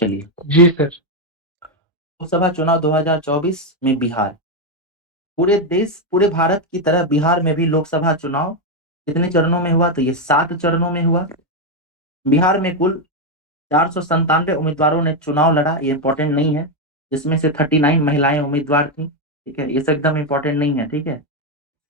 चलिए, जी सर। लोकसभा चुनाव 2024 में बिहार, पूरे भारत की तरह बिहार में भी लोकसभा चुनाव कितने चरणों में हुआ? तो ये 7 चरणों में हुआ। बिहार में कुल 497 उम्मीदवारों ने चुनाव लड़ा, ये इंपॉर्टेंट नहीं है, जिसमें से 39 महिलाएं उम्मीदवार थी। ठीक है, ये सब एकदम इंपॉर्टेंट नहीं है। ठीक है,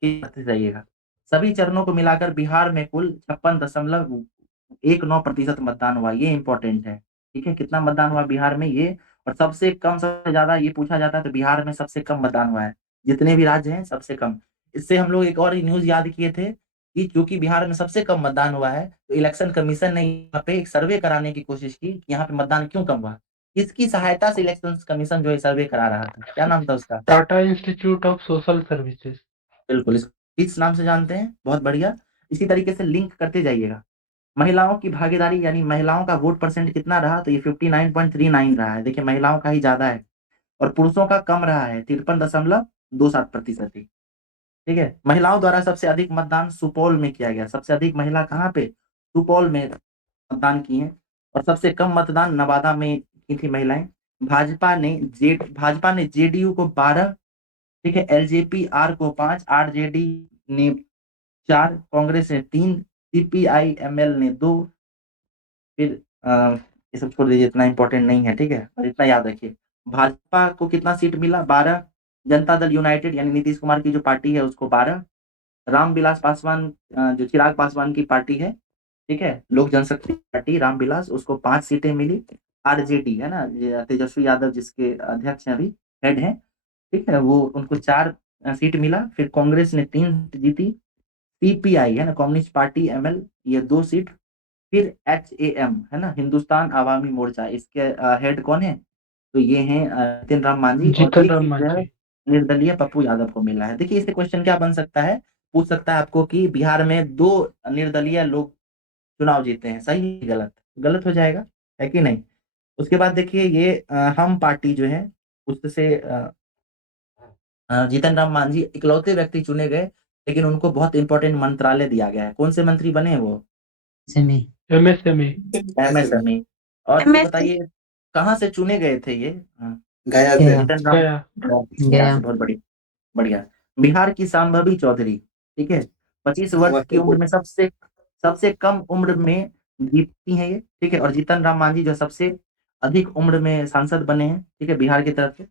ये बात जाइएगा। सभी चरणों को मिलाकर बिहार में कुल 56.19% मतदान हुआ, ये इंपॉर्टेंट है। ठीक है, कितना मतदान हुआ बिहार में ये, और सबसे कम सबसे ज्यादा ये पूछा जाता है तो बिहार में सबसे कम मतदान हुआ है, जितने भी राज्य हैं सबसे कम। इससे हम लोग एक और न्यूज याद किए थे कि चूंकि बिहार में सबसे कम मतदान हुआ है तो इलेक्शन कमीशन ने यहाँ पे एक सर्वे कराने की कोशिश की कि यहाँ पे मतदान क्यों कम हुआ। किसकी सहायता से इलेक्शन कमीशन जो है सर्वे करा रहा था, क्या नाम था उसका? Tata institute of social services. बिल्कुल, इस नाम से जानते हैं, बहुत बढ़िया। इसी तरीके से लिंक करते जाइएगा। महिलाओं की भागीदारी यानी महिलाओं का वोट परसेंट कितना रहा? तो ये 59.39 रहा है। देखिए, महिलाओं का ही ज्यादा है और पुरुषों का कम रहा है, 53.27% ही। ठीक है, महिलाओं द्वारा सबसे अधिक मतदान सुपौल में किया गया। सबसे अधिक महिला कहाँ पे? सुपौल में मतदान किए हैं। और सबसे कम मतदान नवादा में की थी महिलाएं। भाजपा ने जेडीयू को 12, ठीक है, एलजेपी आर को 5, आरजेडी ने 4, कांग्रेस ने 3, सीपीआई एमएल ने 2। फिर ये सब छोड़ दीजिए, इतना इंपॉर्टेंट नहीं है। ठीक है, और इतना याद रखिए, भाजपा को कितना सीट मिला? 12। जनता दल यूनाइटेड यानी नीतीश कुमार की जो पार्टी है उसको 12। रामविलास पासवान, जो चिराग पासवान की पार्टी है, ठीक है, लोक जनशक्ति पार्टी रामविलास, उसको 5 सीटें मिली। आरजेडी है ना, ये तेजस्वी यादव जिसके अध्यक्ष हैं अभी, हेड हैं, ठीक है, वो उनको 4 सीट मिला। फिर कांग्रेस ने 3 सीट जीती। सीपीआई है ना, कम्युनिस्ट पार्टी एमएल, ये 2 सीट। फिर एचएएम है ना, हिंदुस्तान आवामी मोर्चा, इसके हेड कौन है? तो ये हैं जीतन राम मांझी, और जीतन एक राम सीट जो है मांझी। निर्दलीय पप्पू यादव को मिला है। देखिए, इससे क्वेश्चन क्या बन सकता है, पूछ सकता है आपको कि बिहार में 2 निर्दलीय लोग चुनाव जीते हैं, सही है गलत? गलत हो जाएगा, है कि नहीं? उसके बाद देखिए, ये हम पार्टी जो है उससे जीतन राम मांझी इकलौते व्यक्ति चुने गए, लेकिन उनको बहुत इंपॉर्टेंट मंत्रालय दिया गया है। कौन से मंत्री बने हैं वो? Semi MSME. एमएसएमई। और ये बताइए कहाँ से चुने गए थे ये? गया से जीतन राम गया। गया से, बहुत बढ़िया, बढ़िया। बिहार की शांभवी चौधरी, ठीक है, 25 वर्ष की उम्र में सबसे सबसे कम उम्र में जीती हैं ये। ठीक है, और जीतन राम मांझी जो सबसे अधिक उम्र में सांसद बने हैं, ठीक है, बिहार की तरफ से।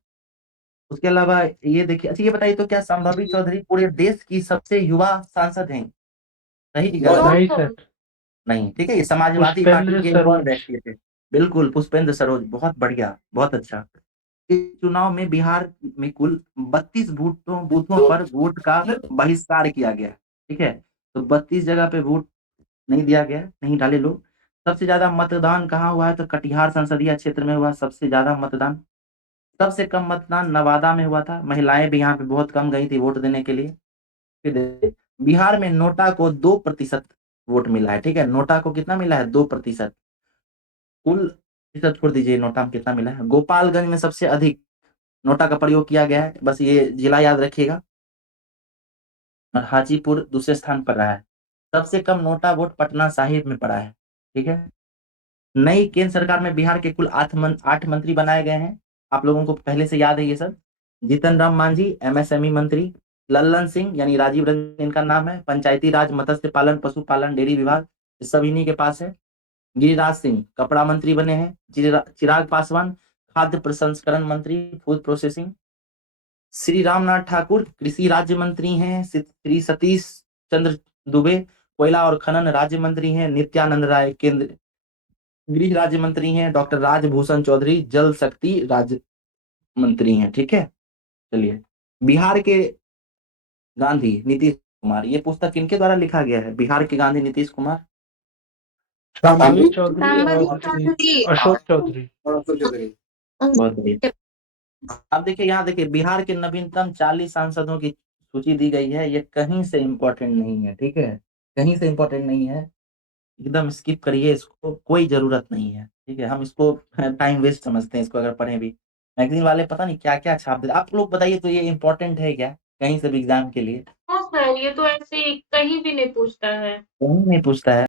उसके अलावा ये देखिए, अच्छा ये बताइए तो क्या संभावी चौधरी पूरे देश की सबसे युवा सांसद हैं? सही कि गलत? नहीं सर। नहीं, ठीक है, ये समाजवादी पार्टी पुष्पेंद्र के युवा सरोज। व्यक्ति थे। बिल्कुल, पुष्पेंद्र सरोज, बहुत बढ़िया, बहुत अच्छा। इस चुनाव में बिहार में कुल 32 बूथों बूथों पर वोट का बहिष्कार किया गया। ठीक है, तो 32 जगह पे वोट नहीं दिया गया, नहीं डाले लोग। सबसे ज्यादा मतदान कहाँ हुआ है? तो कटिहार संसदीय क्षेत्र में हुआ सबसे ज्यादा मतदान। सबसे कम मतदान नवादा में हुआ था, महिलाएं भी यहाँ पे बहुत कम गई थी वोट देने के लिए। फिर देखिए, बिहार में नोटा को 2% वोट मिला है। ठीक है, नोटा को कितना मिला है? 2%। कुल प्रतिशत छोड़ दीजिए, नोटा में कितना मिला है। गोपालगंज में सबसे अधिक नोटा का प्रयोग किया गया है, बस ये जिला याद रखिएगा। और हाजीपुर दूसरे स्थान पर रहा है। सबसे कम नोटा वोट पटना साहिब में पड़ा है। ठीक है, नई केंद्र सरकार में बिहार के कुल 8 मंत्री बनाए गए हैं। आप लोगों को पहले से याद है ये सब। जीतन राम मांझी एमएसएमई मंत्री, लल्लन सिंह यानी राजीव रंजन इनका नाम है, पंचायती राज, मत्स्य पालन, पशुपालन, डेयरी विभाग, ये सब इन्हीं के पास है। गिरिराज सिंह कपड़ा मंत्री बने हैं। चिराग पासवान खाद्य प्रसंस्करण मंत्री, फूड प्रोसेसिंग। श्री रामनाथ ठाकुर कृषि राज्य मंत्री हैं। श्री सतीश चंद्र दुबे कोयला और खनन राज्य मंत्री हैं। नित्यानंद राय केंद्र गृह राज्य मंत्री हैं। डॉक्टर राजभूषण चौधरी जल शक्ति राज्य मंत्री हैं। ठीक है, चलिए, बिहार के गांधी नीतीश कुमार, ये पुस्तक किनके द्वारा लिखा गया है? बिहार के गांधी नीतीश कुमार। शांभवी चौधरी सांबरी और चौधरी अशोक चौधरी। बहुत बढ़िया। अब देखिए, यहाँ देखिए, बिहार के नवीनतम 40 सांसदों की सूची दी गई है। ये कहीं से इंपॉर्टेंट नहीं है, ठीक है, कहीं से इंपॉर्टेंट नहीं है, एकदम स्किप करिए इसको, कोई जरूरत नहीं है। ठीक है, हम इसको टाइम वेस्ट समझते हैं इसको, अगर पढ़े भी। मैगजीन वाले पता नहीं क्या क्या छाप देते। आप लोग बताइए तो ये इंपॉर्टेंट है क्या कहीं से भी एग्जाम के लिए? हाँ सर, ये तो ऐसे कहीं भी नहीं पूछता है। कहीं नहीं पूछता है।